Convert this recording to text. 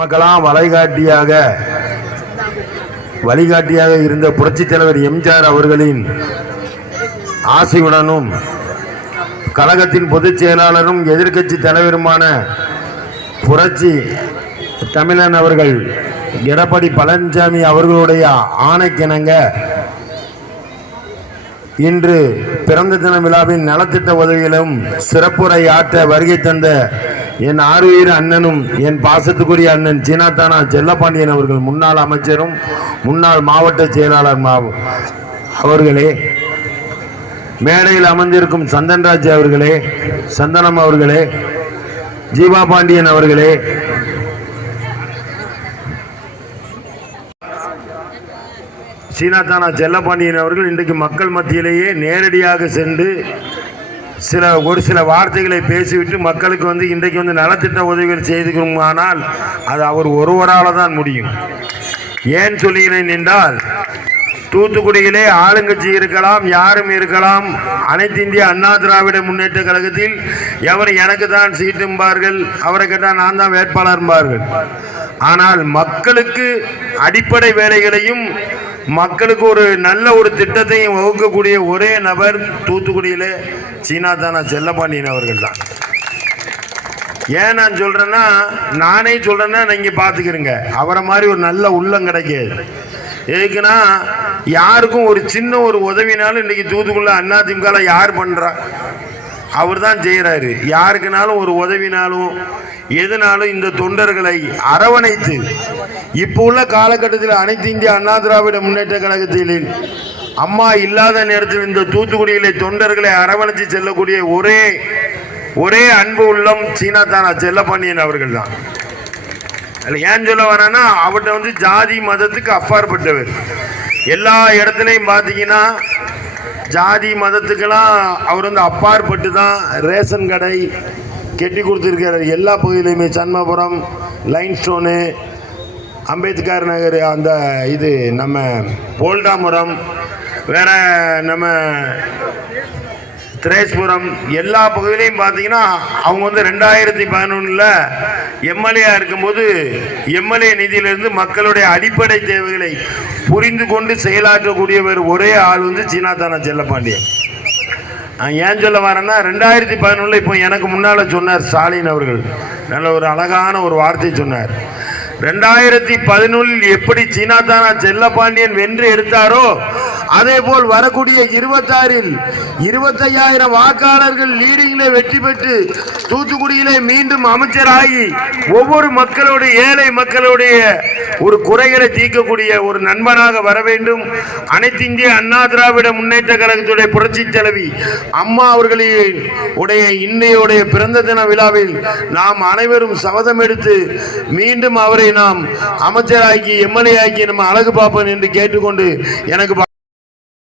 மக்களாம் வழிகாட்டியாக வழிகாட்டியாக இருந்த புரட்சித் தலைவர் எம்ஜிஆர் அவர்களின் ஆசையுடனும் கழகத்தின் பொதுச் செயலாளரும் எதிர்க்கட்சி தலைவருமான புரட்சி தமிழன் அவர்கள் எடப்பாடி பழனிசாமி அவர்களுடைய ஆணைக்கிணங்க இன்று பிறந்த தின விழாவின் நலத்திட்ட உதவிகளும் சிறப்புரை ஆற்ற வருகை தந்த என் ஆறுயிர் அண்ணனும் என் பாசத்துக்குரிய அண்ணன் சீனாத்தானா செல்லப்பாண்டியன் அவர்கள் முன்னாள் அமைச்சரும் முன்னாள் மாவட்ட செயலாளர் அவர்களே மேடையில் அமர்ந்திருக்கும் சந்தன்ராஜ் அவர்களே சந்தனம் அவர்களே ஜீவா பாண்டியன் அவர்களே சீனாத்தானா செல்லப்பாண்டியன் அவர்கள் இன்றைக்கு மக்கள் மத்தியிலேயே நேரடியாக சென்று சில ஒரு சில வார்த்தைகளை பேசிவிட்டு மக்களுக்கு வந்து இன்றைக்கு வந்து நலத்திட்ட உதவிகள் செய்துக்கணுமானால் அது அவர் ஒருவரால் தான் முடியும். ஏன் சொல்லுகிறேன் என்றால் தூத்துக்குடியிலே ஆளுங்கட்சி இருக்கலாம் யாரும் இருக்கலாம் அனைத்து இந்திய அண்ணா திராவிட முன்னேற்ற கழகத்தில் எவர் எனக்கு தான் சீட்டும்பார்கள் அவரை கேட்டால் நான் தான் வேட்பாளர்பார்கள் ஆனால் மக்களுக்கு அடிப்படை வேலைகளையும் மக்களுக்கு ஒரு நல்ல ஒரு திட்டத்தையும் வகுக்கக்கூடிய ஒரே நபர் தூத்துக்குடியிலே சீனாதானா செல்லப்பாண்டியன் அவர்கள் தான். ஏன் நான் சொல்கிறேன்னா நானே சொல்கிறேன்னா நீங்கள் பார்த்துக்கிறீங்க அவரை மாதிரி ஒரு நல்ல உள்ளம் கிடைக்காது. எதுக்குன்னா யாருக்கும் ஒரு சின்ன ஒரு உதவினாலும் இன்றைக்கி தூத்துக்குள்ளே அண்ணா திமுக யார் பண்ணுறா அவர் தான் செய்கிறாரு யாருக்குனாலும் ஒரு உதவினாலும் எதுனாலும் இந்த தொண்டர்களை அரவணைத்து இப்போ உள்ள காலகட்டத்தில் அனைத்து இந்திய அண்ணா திராவிட முன்னேற்ற கழகத்தில் அம்மா இல்லாத நேரத்தில் இந்த தூத்துக்குடியிலே தொண்டர்களை அரவணைத்து செல்லக்கூடிய ஒரே ஒரே அன்பு உள்ளம் சீனாத்தானா செல்லப்பாண்டியன் அவர்கள் தான் அதில் ஏன் சொல்ல வரேன்னா அவர்கிட்ட வந்து ஜாதி மதத்துக்கு அப்பாற்பட்டவர். எல்லா இடத்துலையும் பார்த்தீங்கன்னா ஜாதி மதத்துக்கெல்லாம் அவர் வந்து அப்பாற்பட்டு தான் ரேஷன் கடை கெட்டி கொடுத்துருக்காரு. எல்லா பகுதியிலையுமே சண்மபுரம் லைன் ஸ்டோனு அம்பேத்கர் நகர் அந்த இது நம்ம போல்டாமுரம் வேற நம்ம திரேஸ்புரம் எல்லா பகுதியிலையும் பார்த்தீங்கன்னா அவங்க வந்து ரெண்டாயிரத்தி பதினொன்றில் எம்எல்ஏ இருக்கும்போது எம்எல்ஏ நிதியிலிருந்து மக்களுடைய அடிப்படை தேவைகளை புரிந்து கொண்டு செயலாற்றக்கூடியவர் ஒரே ஆள் வந்து சீனாதானா செல்லப்பாண்டியன். நான் ஏன் சொல்ல வரேன்னா ரெண்டாயிரத்தி பதினொன்றில் இப்போ எனக்கு முன்னால் சொன்னார் ஸ்டாலின் அவர்கள். நல்ல ஒரு அழகான ஒரு வார்த்தை சொன்னார். ரெண்டாயிரத்தி பதினொன்றில் எப்படி சீனாதானா செல்லப்பாண்டியன் வென்று எடுத்தாரோ அதே போல் வரக்கூடிய இருபத்தாறில் இருபத்தையாயிரம் வாக்காளர்கள் லீடிங்கிலே வெற்றி பெற்று தூத்துக்குடியிலே மீண்டும் அமைச்சராகி ஒவ்வொரு மக்களுடைய ஏழை மக்களுடைய ஒரு குறைகளை தீர்க்கக்கூடிய ஒரு நண்பனாக வர வேண்டும். அனைத்து இந்திய அண்ணா திராவிட முன்னேற்ற கழகத்துடைய புரட்சி தலைவி அம்மா அவர்களின் உடைய இன்னையுடைய பிறந்த தின விழாவில் நாம் அனைவரும் சபதம் எடுத்து மீண்டும் அவரை நாம் அமைச்சராக்கி எம்எல்ஏ ஆக்கி நம்ம அழகு பார்ப்போம் என்று கேட்டுக்கொண்டு எனக்கு